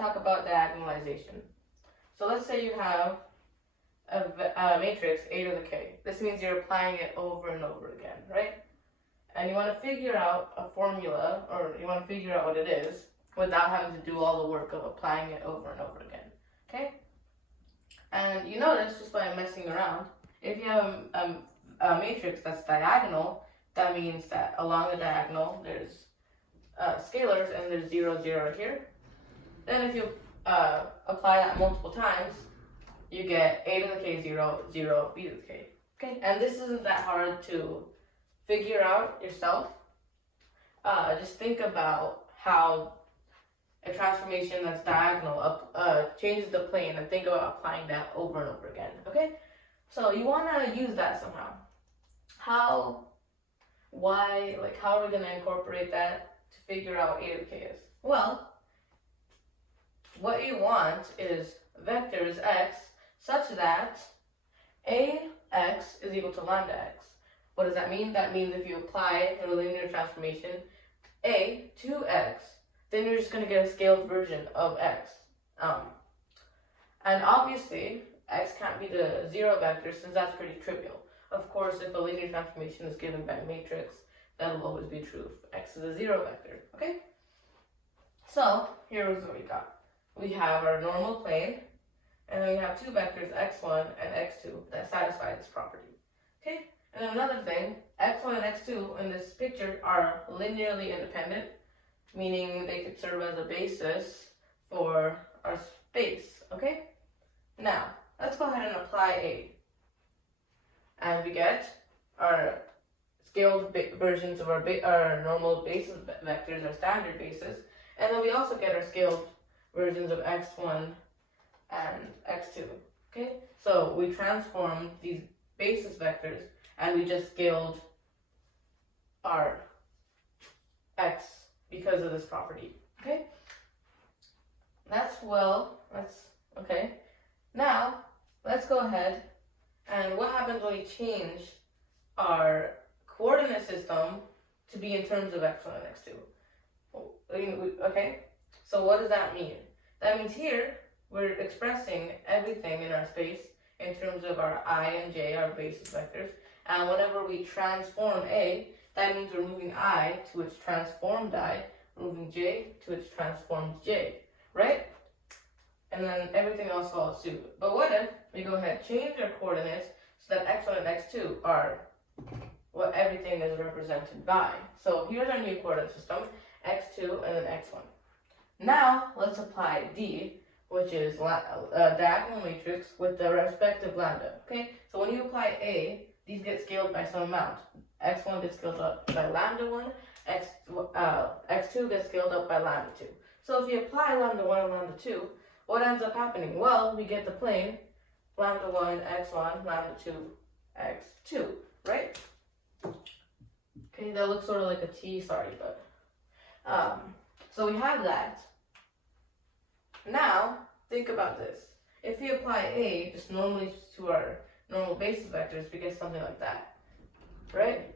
to talk about diagonalization. So let's say you have a matrix a to the k. This means you're applying it over and over again, right? And you want to figure out a formula, or you want to figure out what it is without having to do all the work of applying it over and over again, okay? And you notice, just by messing around, if you have a matrix that's diagonal, that means that along the diagonal there's scalars and there's 0, 0 here. Then if you apply that multiple times, you get a to the k 0, 0, b to the k. Okay, and this isn't that hard to figure out yourself. Just think about how a transformation that's diagonal changes the plane, and think about applying that over and over again. Okay, so you want to use that somehow. How are we going to incorporate that to figure out what a to the k is? Well, what you want is vectors x such that ax is equal to lambda x. What does that mean? That means if you apply a linear transformation a to x, then you're just going to get a scaled version of x. And obviously, x can't be the 0 vector since that's pretty trivial. Of course, if a linear transformation is given by a matrix, that'll always be true if x is a 0 vector, okay? So, here's what we got. We have our normal plane, and then we have two vectors, x1 and x2, that satisfy this property, okay? And then another thing, x1 and x2 in this picture are linearly independent, meaning they could serve as a basis for our space, okay? Now, let's go ahead and apply A. And we get our scaled versions of our normal basis vectors, our standard basis, and then we also get our scaled versions of x1 and x2, okay? So we transformed these basis vectors, and we just scaled our x because of this property, okay? Okay. Now, let's go ahead, and what happens when we change our coordinate system to be in terms of x1 and x2? Okay, so what does that mean? That means here, we're expressing everything in our space in terms of our I and j, our basis vectors, and whenever we transform A, that means we're moving I to its transformed I, moving j to its transformed j, right? And then everything else follows suit. But what if we go ahead and change our coordinates so that x1 and x2 are what everything is represented by? So here's our new coordinate system, x2 and then x1. Now let's apply D, which is a diagonal matrix with the respective lambda. Okay, so when you apply A, these get scaled by some amount. x1 gets scaled up by lambda 1, x2 gets scaled up by lambda 2. So if you apply lambda 1 and lambda 2, what ends up happening? Well, we get the plane lambda 1, x1, lambda 2, x2, right? Okay, that looks sort of like a T, sorry, but so we have that. Now, think about this. If we apply A just normally to our normal basis vectors, we get something like that, right?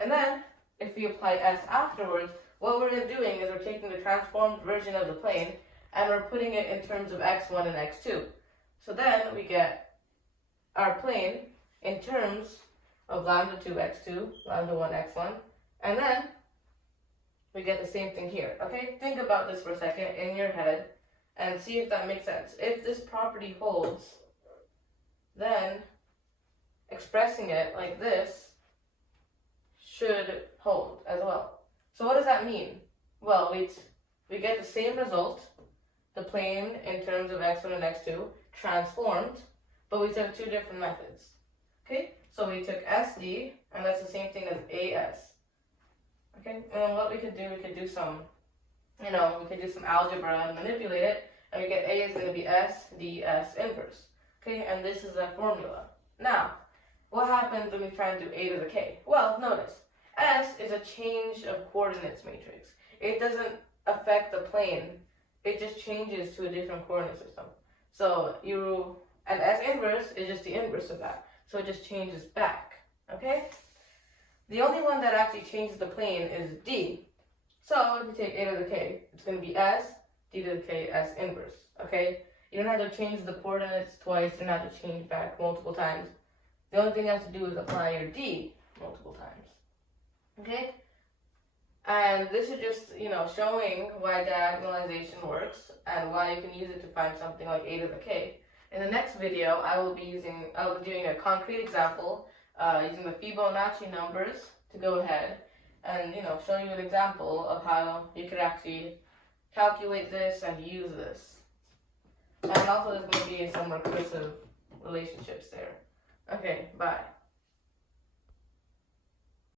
And then, if we apply S afterwards, what we're doing is we're taking the transformed version of the plane and we're putting it in terms of x1 and x2. So then we get our plane in terms of lambda 2, x2, lambda 1, x1, and then we get the same thing here, okay? Think about this for a second in your head and see if that makes sense. If this property holds, then expressing it like this should hold as well. So what does that mean? Well, we get the same result, the plane in terms of x1 and x2 transformed, but we took two different methods. Okay, so we took SD, and that's the same thing as AS. Okay, and then what we could do some, we could do some algebra and manipulate it, and we get A is going to be S, D, S inverse. Okay, and this is a formula. Now, what happens when we try and do A to the K? Well, notice, S is a change of coordinates matrix. It doesn't affect the plane, it just changes to a different coordinate system. So and S inverse is just the inverse of that. So it just changes back, okay? The only one that actually changes the plane is D. So if we take A to the K, it's going to be S, d to the k as inverse, okay? You don't have to change the coordinates twice, you don't have to change back multiple times. The only thing you have to do is apply your d multiple times, okay? And this is just, showing why diagonalization works and why you can use it to find something like a to the k. In the next video, I will be doing a concrete example using the Fibonacci numbers to go ahead and, showing you an example of how you could actually calculate this and use this. And also there's going to be some recursive relationships there. Okay, bye.